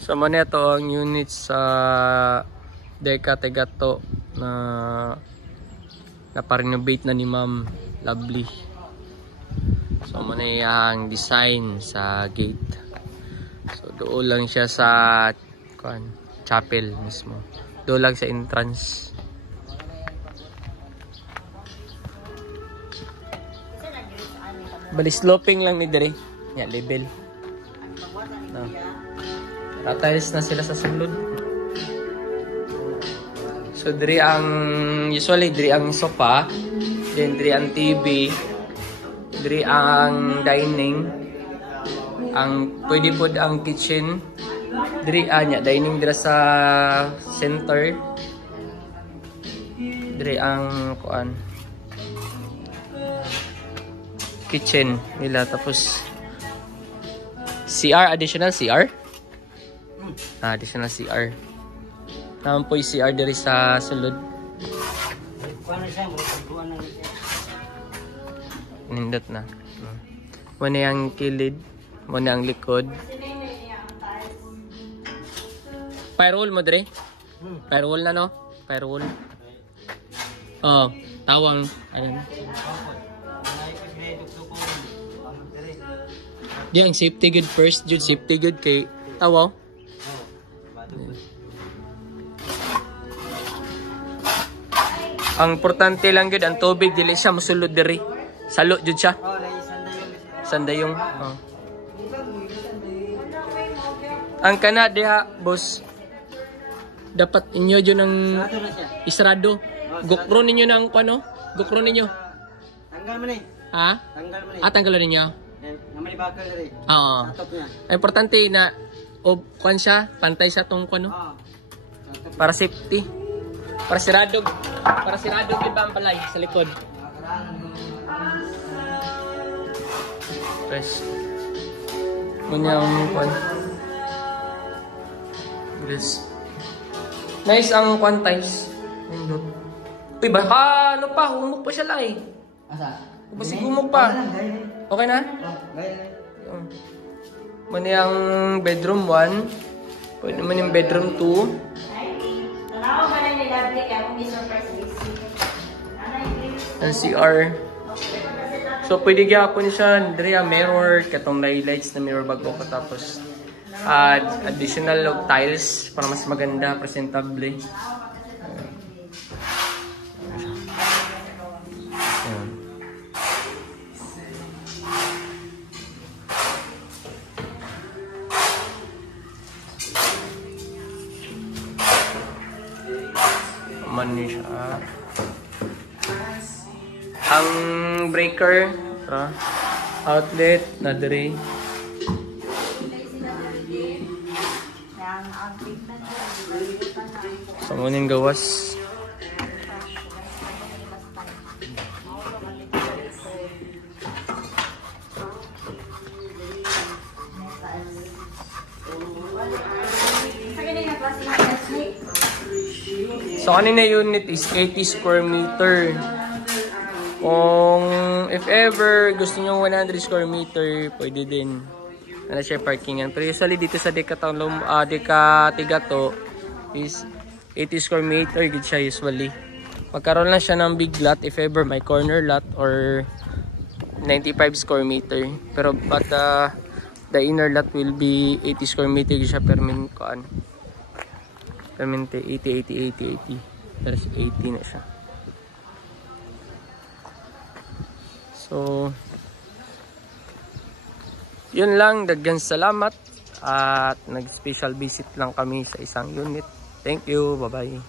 So man ito ang units sa Deka Tegato na naparenovate na ni Ma'am Lovely. So man ang design sa gate. So doon lang siya sa chapel mismo. Doon lang sa entrance. Bali sloping lang ni dire. Ya, level. No. Tiles na sila sa sulod. So dire ang usually dire ang sofa, then dire ang TV, dire ang dining, ang pwede pod ang kitchen, dire anya dining dire sa center, dire ang kuan kitchen nila, tapos CR, additional CR. Additional CR. Naman po yung CR diri sa sulod. Nindot na. Muna yung kilid. Muna ang likod. Firewall mo diri? Firewall na, no? Firewall. Oh, tawang. Ayun. Di ang safety good first. Jud safety good kay tawaw. Ang importante lang gud ang tubig dili siya mosulod diri. Salo jud siya. Sandayong. Oh. Ang kana diha, boss. Dapat inyo jud ng isarado. Gokro ninyo ng ano? Gokro ninyo. Tanggal man eh. Ha? Tanggal man eh. Tanggal ninyo. Namay bakal diri. Oo. Ang importante na kuan siya, pantay sa tong kuno. Para safety. Para sirado gid ba ang balay sa likod. Fresh. Munya ang kuan. Yes. Nice ang kuan ties. Nindot. Uy, baka ano pa, humok pa siya lang eh. Asa? Basta humok pa. Okay na? Muna yung bedroom 1. Pwede naman yung bedroom 2. Ang CR. So pwede gyapon siya. Dre mirror. Katong lights na mirror bago ko. Tapos add additional tiles para mas maganda, presentable. Ni siya. Ang breaker, outlet na diri. So muning gawas. So kanina unit is 80 square meter. Kung if ever gusto nyo 100 square meter, pwede din. Ano siya parkingan. Pero usually dito sa Deka Tegato is 80 square meter gid siya usually. Magkaroon lang siya ng big lot if ever may corner lot or 95 square meter. Pero but the inner lot will be 80 square meter gid siya per min kuan. Permente 80. There's 80 na siya. So, yun lang. Daghan salamat. At nag-special visit lang kami sa isang unit. Thank you. Bye-bye.